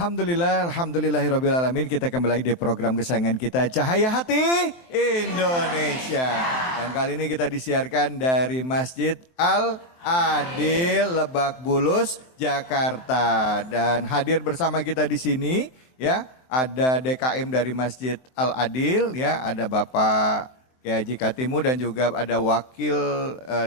Alhamdulillahirrabbilalamin. Kita kembali di program kesayangan kita, Cahaya Hati Indonesia. Dan kali ini kita disiarkan dari Masjid Al-Adil, Lebak Bulus, Jakarta. Dan hadir bersama kita di sini ya, ada DKM dari Masjid Al-Adil ya, ada Bapak Kiai Haji Katimu dan juga ada wakil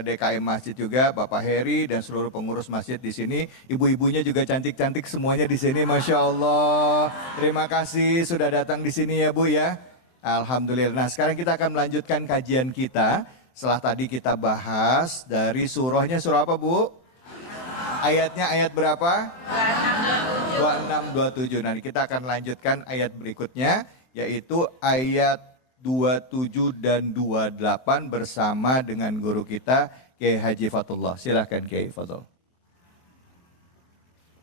DKM Masjid juga Bapak Heri dan seluruh pengurus masjid di sini. Ibu-ibunya juga cantik-cantik semuanya di sini, Masya Allah. Terima kasih sudah datang di sini ya Bu ya. Alhamdulillah. Nah sekarang kita akan melanjutkan kajian kita. Setelah tadi kita bahas dari surahnya, surah apa Bu? Ayatnya ayat berapa? 26, 27. Nanti kita akan lanjutkan ayat berikutnya yaitu ayat 27 dan 28 bersama dengan guru kita Kiai Haji Fatullah. Silakan Kiai Fatul.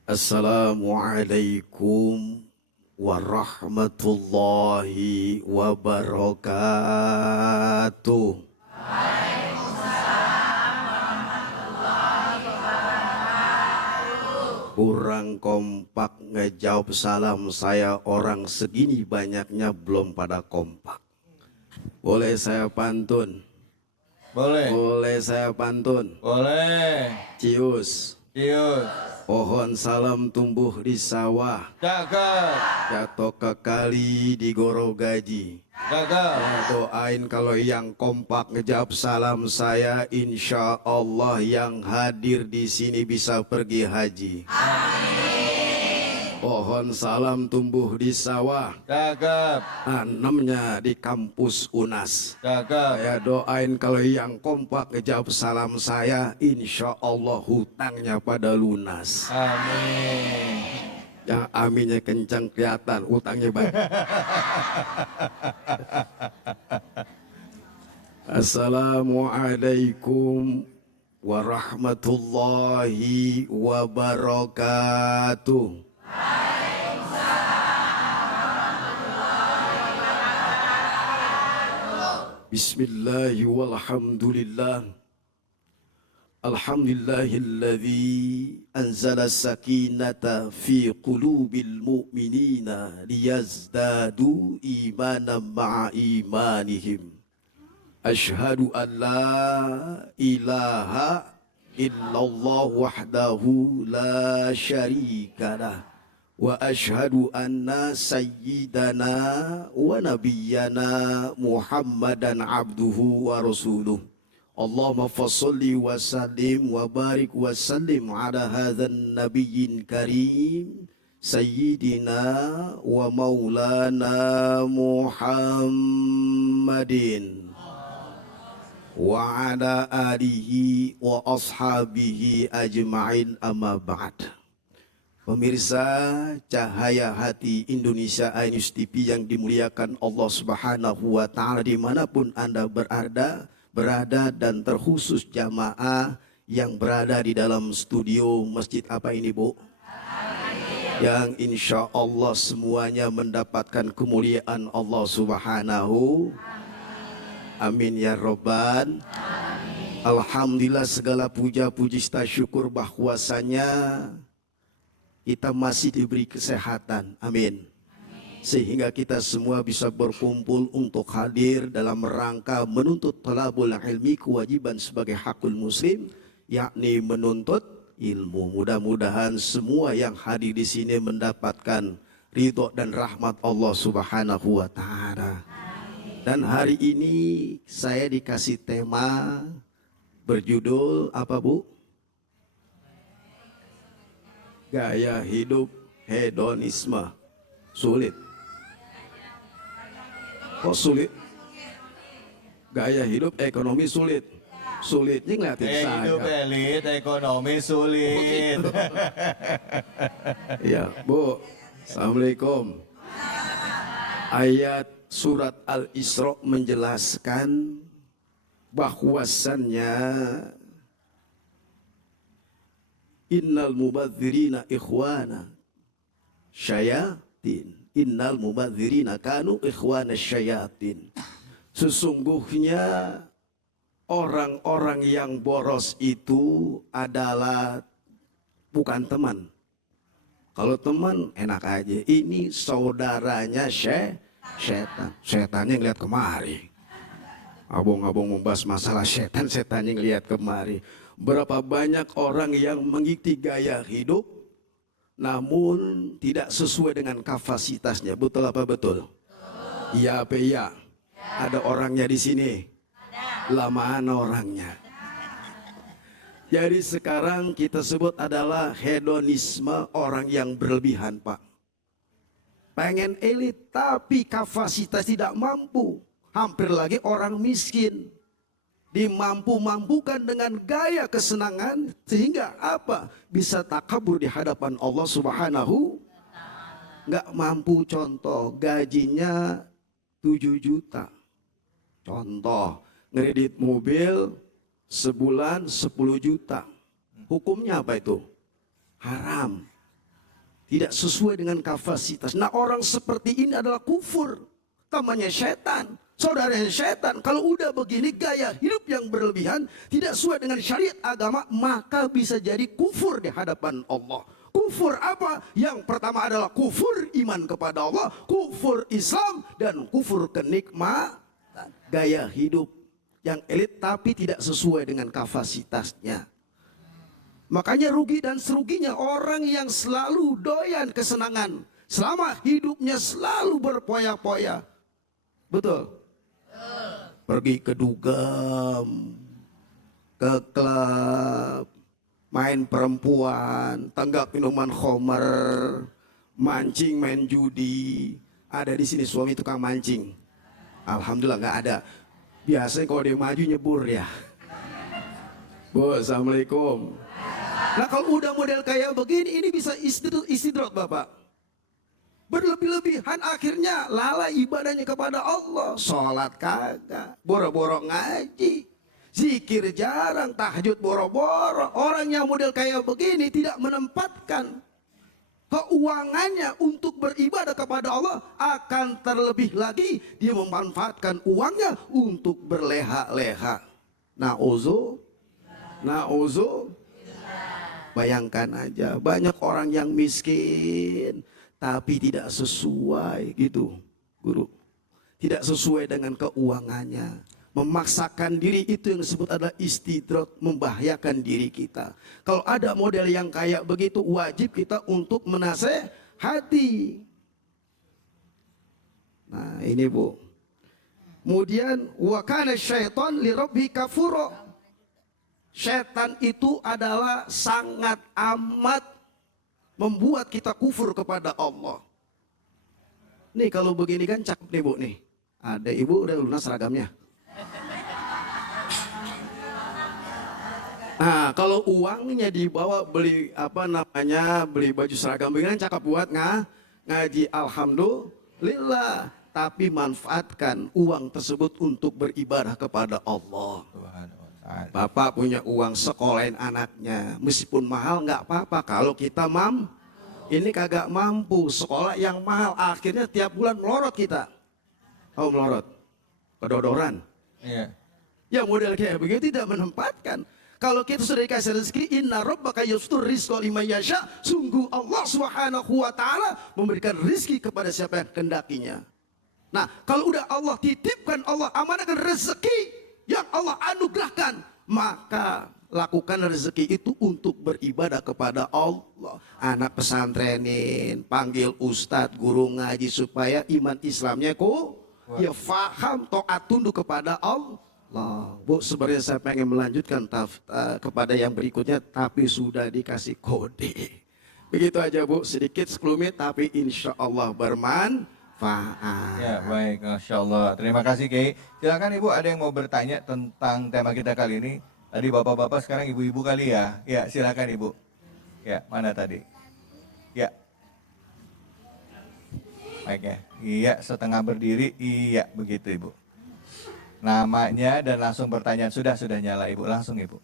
Assalamualaikum warahmatullahi wabarakatuh. Kurang kompak ngejawab salam saya, orang segini banyaknya belum pada kompak. Boleh saya pantun? Boleh. Boleh saya pantun? Boleh. Cius. Cius. Pohon salam tumbuh di sawah. Cakep. Jatuh ke kali di gorogaji. Cakep. Saya doain kalau yang kompak ngejawab salam saya, insya Allah yang hadir di sini bisa pergi haji. Pohon salam tumbuh di sawah, Cakep. tanamnya di kampus UNAS. Cakep. Saya doain kalau yang kompak ngejawab salam saya, insya Allah hutangnya pada lunas. Amin. Yang aminnya kencang kelihatan, hutangnya banyak. Assalamualaikum warahmatullahi wabarakatuh. Bismillahi walhamdulillah. Alhamdulillahilladzi anzala sakinata fi qulubil mu'minina liyazdadu imanan ma'a imanihim. Ashhadu an la ilaha illallah wahdahu la syarika lah. Wa ashhadu anna sayyidana wa nabiyyana Muhammadan abduhu wa rasuluh. Allahumma fassalli wa sallim wa barik wa sallim ala hadzal nabiyyin karim sayyidina wa maulana Muhammadin wa ala alihi wa ashabihi ajma'in, amma ba'd. Pemirsa Cahaya Hati Indonesia Ainus TV yang dimuliakan Allah Subhanahu wa Ta'ala, dimanapun Anda berada dan terkhusus jamaah yang berada di dalam studio masjid apa ini Bu? Yang insya Allah semuanya mendapatkan kemuliaan Allah Subhanahu. Amin ya Robbal. Alhamdulillah, segala puja puji syukur bahwasanya kita masih diberi kesehatan, amin. Sehingga kita semua bisa berkumpul untuk hadir dalam rangka menuntut talabul ilmi, kewajiban sebagai hakul muslim, yakni menuntut ilmu. Mudah-mudahan semua yang hadir di sini mendapatkan ridho dan rahmat Allah Subhanahu wa Ta'ala. Dan hari ini saya dikasih tema berjudul apa Bu? Gaya hidup hedonisme. Sulit. Kok sulit? Gaya hidup ekonomi sulit. Sulitnya ngeliatin saya. Hidup elit, ekonomi sulit. Ya Bu, Assalamualaikum. Ayat surat Al-Isra menjelaskan bahwasannya innal mubadzirina ikhwana syayatin. Innal mubadzirina kanu ikhwana syayatin. Sesungguhnya orang-orang yang boros itu adalah bukan teman, Kalau teman enak aja. Ini saudaranya setan. Setannya ngeliat kemari. Abang-abang membahas masalah setan, setannya ngeliat kemari. Berapa banyak orang yang mengikuti gaya hidup namun tidak sesuai dengan kapasitasnya. Betul apa betul? Iya apa iya? Ada orangnya di sini. Lamaan orangnya. Jadi sekarang kita sebut adalah hedonisme orang yang berlebihan, Pak. Pengen elit tapi kapasitas tidak mampu. Hampir lagi orang miskin. Dimampu-mampukan dengan gaya kesenangan sehingga apa? Bisa takabur di hadapan Allah Subhanahu. Nggak mampu, contoh gajinya 7 juta. Contoh ngredit mobil sebulan 10 juta. Hukumnya apa itu? Haram. Tidak sesuai dengan kapasitas. Nah, orang seperti ini adalah kufur. Namanya setan. Saudaranya setan. Kalau udah begini gaya hidup yang berlebihan, tidak sesuai dengan syariat agama, maka bisa jadi kufur di hadapan Allah. Kufur apa? Yang pertama adalah kufur iman kepada Allah, kufur Islam, dan kufur kenikmatan. Gaya hidup yang elit tapi tidak sesuai dengan kapasitasnya. Makanya rugi dan seruginya orang yang selalu doyan kesenangan. Selama hidupnya selalu berpoya-poya. Betul? Pergi ke dugem, ke klub, main perempuan, tenggak minuman khamar, mancing, main judi. Ada di sini suami tukang mancing. Alhamdulillah nggak ada. Biasanya kalau dia maju nyebur ya. Bu, assalamualaikum. Nah kalau udah model kayak begini, ini bisa istidrot Bapak. Berlebih-lebihan akhirnya lalai ibadahnya kepada Allah. Sholat kagak, boro-boro ngaji, zikir jarang, tahajud boro-boro. Orang yang model kayak begini tidak menempatkan keuangannya untuk beribadah kepada Allah, akan terlebih lagi dia memanfaatkan uangnya untuk berleha-leha. Nauzu. Bayangkan aja, banyak orang yang miskin tapi tidak sesuai gitu, guru. Tidak sesuai dengan keuangannya. Memaksakan diri itu yang disebut adalah istidrot, membahayakan diri kita. Kalau ada model yang kayak begitu, wajib kita untuk menasehati. Nah ini Bu. Kemudian wa kana syaitan li rabbi kafura. Setan itu adalah sangat amat membuat kita kufur kepada Allah. Nih kalau begini kan cakep nih Bu nih. Ada ibu udah lunas seragamnya. Nah, kalau uangnya dibawa beli beli baju seragam begini cakep buat ngaji, alhamdulillah. Tapi manfaatkan uang tersebut untuk beribadah kepada Allah. Bapak punya uang sekolahin anaknya, meskipun mahal nggak apa-apa kalau kita ini kagak mampu sekolah yang mahal, akhirnya tiap bulan melorot kita. Oh melorot, kedodoran. Iya. Ya model kayak begitu tidak menempatkan. Kalau kita sudah dikasih rezeki, inna rabbaka yustur rizqa liman yasha, sungguh Allah Subhanahu wa taala memberikan rezeki kepada siapa yang kehendakinya. Nah, kalau udah Allah titipkan, Allah amanahkan rezeki yang Allah anugerahkan, maka lakukan rezeki itu untuk beribadah kepada Allah. Anak pesantrenin, panggil ustadz, guru ngaji supaya iman Islamnya ya faham, taat tunduk kepada Allah. Bu, sebenarnya saya pengen melanjutkan kepada yang berikutnya, tapi sudah dikasih kode. Begitu aja Bu, sedikit sekelumit tapi insya Allah bermanfaat. Ya baik, Masya Allah. Terima kasih Kiai. Silakan Ibu, ada yang mau bertanya tentang tema kita kali ini. Tadi bapak-bapak, sekarang ibu-ibu kali ya. Ya silakan Ibu. Ya mana tadi? Ya. Baik ya. Iya, setengah berdiri. Iya, begitu Ibu. Namanya dan langsung pertanyaan. Sudah nyala Ibu, langsung Ibu.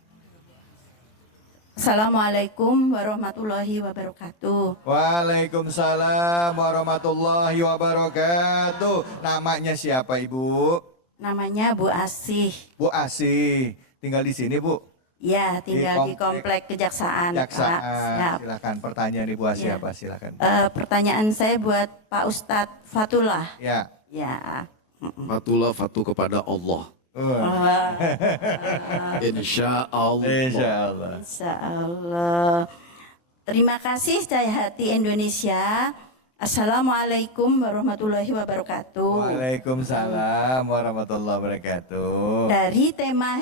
Assalamualaikum warahmatullahi wabarakatuh. Waalaikumsalam warahmatullahi wabarakatuh. Namanya siapa Ibu? Namanya Bu Asih. Bu Asih. Tinggal di sini Bu? Ya, tinggal di Komplek Komplek Kejaksaan, Pak. Jaksaan. Siap. Silakan pertanyaan Ibu Asia Ya. apa? Silakan. Pertanyaan saya buat Pak Ustadz Fatullah. Ya. Ya. Fatullah fatu kepada Allah. Insya Allah. Insya Allah. Insya Allah. Terima kasih Cahaya Hati Indonesia. Assalamualaikum warahmatullahi wabarakatuh. Waalaikumsalam warahmatullahi wabarakatuh. Dari tema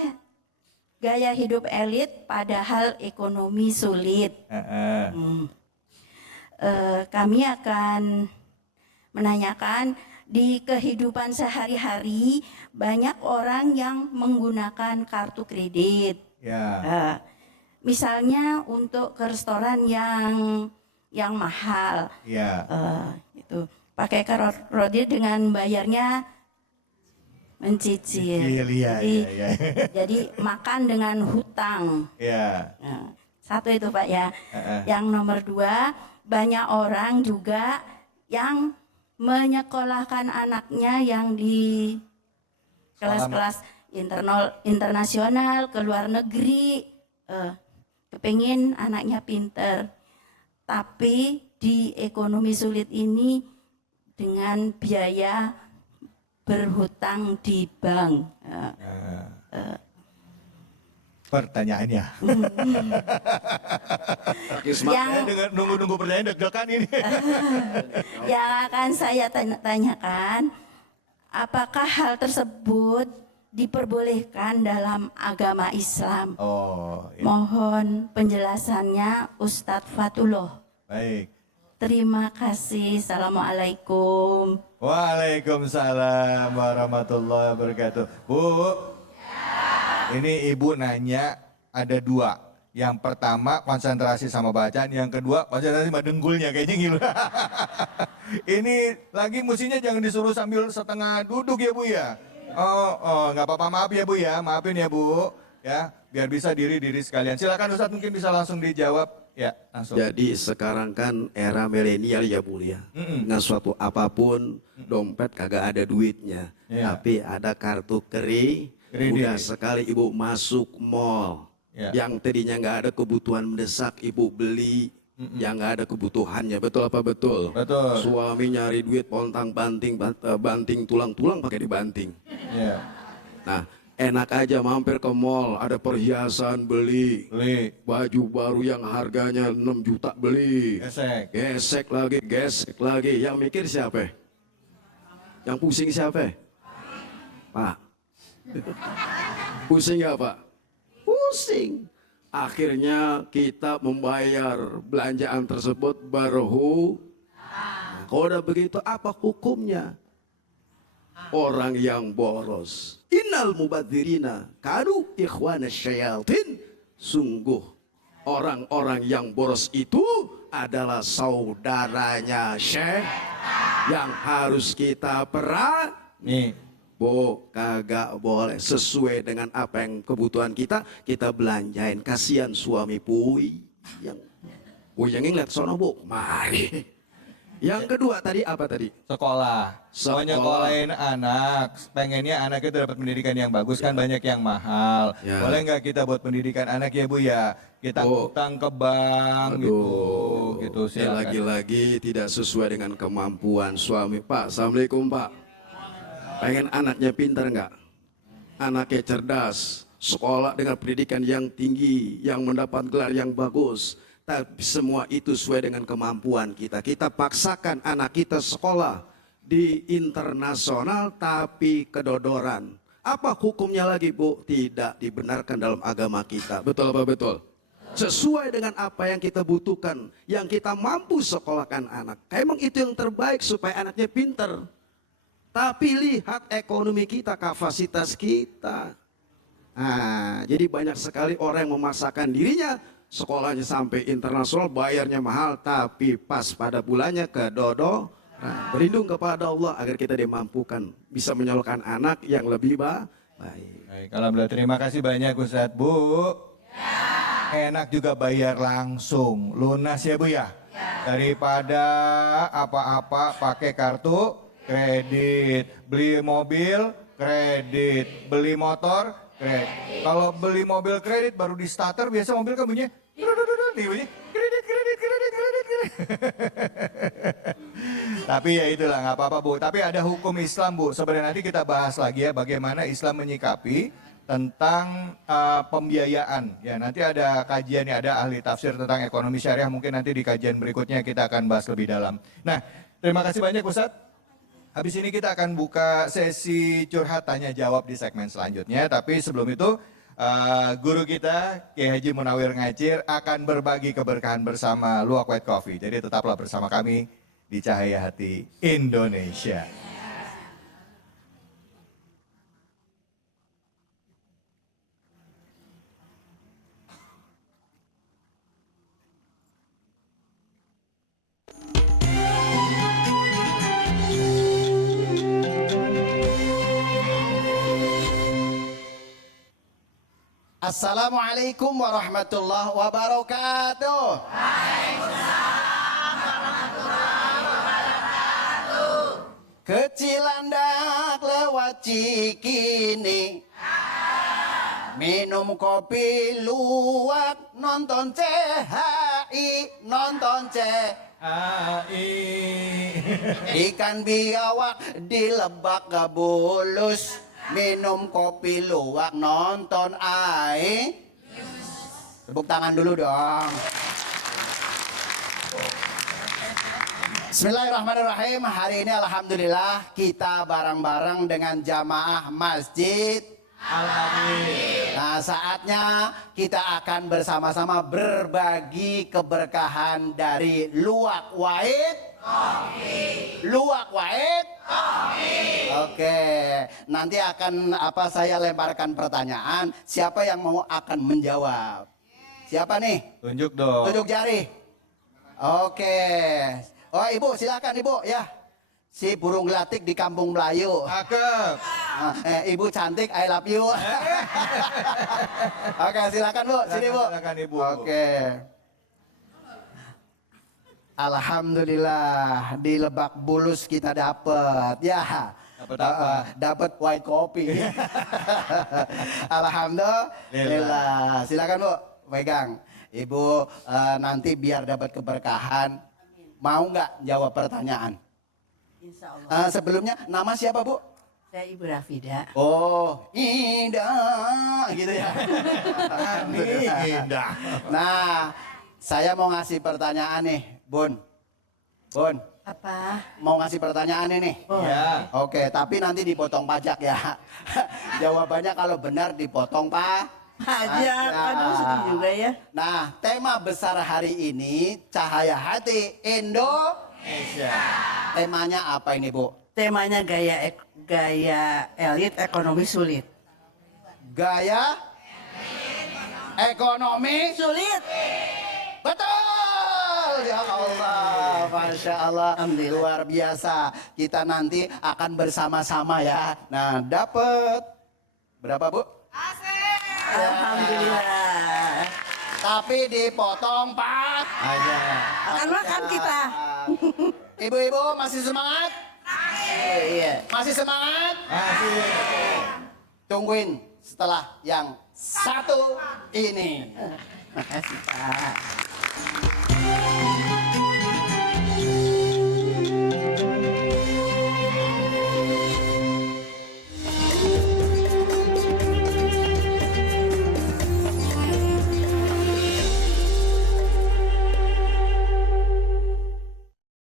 gaya hidup elit padahal ekonomi sulit. Heeh. Kami akan menanyakan di kehidupan sehari-hari banyak orang yang menggunakan kartu kredit. Ya. Misalnya untuk ke restoran yang mahal, Ya. itu pakai kredit dengan bayarnya mencicil. Iya, Jadi, iya. jadi makan dengan hutang. Ya. Nah, satu itu Pak ya. Heeh. Yang nomor dua, banyak orang juga yang menyekolahkan anaknya yang di kelas-kelas internasional ke luar negeri, kepingin anaknya pinter, tapi di ekonomi sulit ini dengan biaya berhutang di bank. Pertanyaannya. Yang Dengan nunggu pertanyaan deg-degan ini. Yang akan saya tanyakan, apakah hal tersebut diperbolehkan dalam agama Islam? Oh, iya. Mohon penjelasannya Ustadz Fatullah. Baik. Terima kasih. Assalamualaikum. Waalaikumsalam warahmatullahi wabarakatuh. Bu, ini Ibu nanya ada dua. Yang pertama konsentrasi sama bacaan, yang kedua konsentrasi sama denggulnya kayaknya gitu. Ini lagi musinya jangan disuruh sambil setengah duduk ya Bu ya. Oh, nggak apa-apa, maaf ya Bu ya, maafin ya Bu. Ya, biar bisa diri sekalian. Silakan Ustadz, mungkin bisa langsung dijawab. Ya, langsung. Jadi sekarang kan era milenial ya Bu ya. Dengan suatu apapun dompet kagak ada duitnya. Iya. Tapi ada kartu kredit. Mudah sekali Ibu masuk mall. Ya. Yang tadinya nggak ada kebutuhan mendesak Ibu beli. Yang nggak ada kebutuhannya. Betul apa betul? Betul. Suami nyari duit pontang banting tulang-tulang pakai dibanting. Ya. Nah, enak aja mampir ke mall, ada perhiasan beli. Beli. Baju baru yang harganya 6 juta beli. Gesek. Gesek lagi. Yang mikir siapa? Yang pusing siapa? Pak. Pusing ya Pak? Pusing. Akhirnya kita membayar belanjaan tersebut baru. Kalau udah begitu apa hukumnya? Orang yang boros. Innal mubadzirina kanu ikhwana syayatin. Sungguh orang-orang yang boros itu adalah saudaranya syekh yang harus kita Nih. Bu, kagak boleh sesuai dengan apa yang kebutuhan kita belanjain. Kasihan suami Pui yang ngeliat sono Bu, mari. Yang kedua tadi apa tadi? Sekolah. Nyekolahin anak, pengennya anak itu dapat pendidikan yang bagus kan banyak yang mahal. Ya. Boleh nggak kita buat pendidikan anak ya Bu ya? Kita Oh. utang ke bank gitu. Ya, Silakan. lagi-lagi tidak sesuai dengan kemampuan suami. Pak, Assalamualaikum Pak. Pengen anaknya pintar nggak? Anaknya cerdas, sekolah dengan pendidikan yang tinggi, yang mendapat gelar yang bagus. Tapi semua itu sesuai dengan kemampuan kita. Kita paksakan anak kita sekolah di internasional tapi kedodoran. Apa hukumnya lagi Bu? Tidak dibenarkan dalam agama kita. Betul apa betul? Sesuai dengan apa yang kita butuhkan, yang kita mampu sekolahkan anak. Emang itu yang terbaik supaya anaknya pintar. Tapi lihat ekonomi kita, kapasitas kita. Nah, jadi banyak sekali orang yang memaksakan dirinya, sekolahnya sampai internasional, bayarnya mahal, tapi pas pada bulannya kedodo. Nah, berlindung kepada Allah agar kita dimampukan bisa menyalurkan anak yang lebih baik. Baik, alhamdulillah, terima kasih banyak Ustadz. Bu, enak juga bayar langsung, lunas ya Bu ya? Daripada apa-apa pakai kartu kredit, beli mobil kredit, beli motor Kredit. Kalau beli mobil kredit baru di starter biasa mobil kan bunyinya bunyi kredit, kredit, kredit, kredit, kredit. Tapi ya itulah nggak apa-apa Bu. Tapi ada hukum Islam Bu. Sebenarnya nanti kita bahas lagi ya bagaimana Islam menyikapi tentang pembiayaan. Ya nanti ada kajian ya, ada ahli tafsir tentang ekonomi syariah. Mungkin nanti di kajian berikutnya kita akan bahas lebih dalam. Nah, terima kasih banyak Ustadz. Habis ini kita akan buka sesi curhat tanya jawab di segmen selanjutnya. Tapi sebelum itu guru kita Kiai Haji Munawir Ngacir akan berbagi keberkahan bersama Luwak White Coffee. Jadi tetaplah bersama kami di Cahaya Hati Indonesia. Assalamualaikum warahmatullahi wabarakatuh. Kecilandak lewat Cikini, minum kopi luwak, nonton CHI, nonton AI. Ikan biawak di Lebak Bulus, minum kopi luwak, nonton AI. Tepuk tangan dulu dong. Bismillahirrahmanirrahim. Hari ini alhamdulillah kita bareng-bareng dengan jamaah Masjid Al-Amin. Nah, saatnya kita akan bersama-sama berbagi keberkahan dari Luwak White Coffee. Luwak White Coffee. Oke, nanti akan saya lemparkan pertanyaan, siapa yang mau akan menjawab? Siapa nih? Tunjuk dong. Tunjuk jari. Oke. Oh, Ibu silakan Ibu ya. Si burung gelatik di Kampung Melayu. Cakep. Ibu cantik, I love you. Oke, silakan Bu, sini Bu. Silakan Ibu. Oke. Alhamdulillah di Lebak Bulus kita dapat ya. Dapat apa? Dapat white coffee. Alhamdulillah. Silakan Bu, pegang. Ibu nanti biar dapat keberkahan, mau nggak jawab pertanyaan? Insya Allah. Sebelumnya nama siapa Bu? Saya Ibu Rafida. Oh, indah gitu ya. Indah. Nah, saya mau ngasih pertanyaan nih, Bun. Bun, Apa? mau ngasih pertanyaan ini. Ya. Oke, tapi nanti dipotong pajak ya. Jawabannya kalau benar dipotong Pajak, aduh sedih juga ya. Nah, tema besar hari ini Cahaya Hati Indonesia. Temanya apa ini, Bu? Temanya gaya elit ekonomi sulit. Gaya ekonomi Sulit. betul. Ya Allah, Masya Allah, Alhamdulillah. luar biasa. Kita nanti akan bersama-sama ya. Nah, dapat berapa Bu? Alhamdulillah. Tapi dipotong Pak. Aja. Akan makan kita. Ibu-ibu masih semangat? Iya. Masih semangat? Masih. Tungguin setelah yang satu ini. Makasih Pak.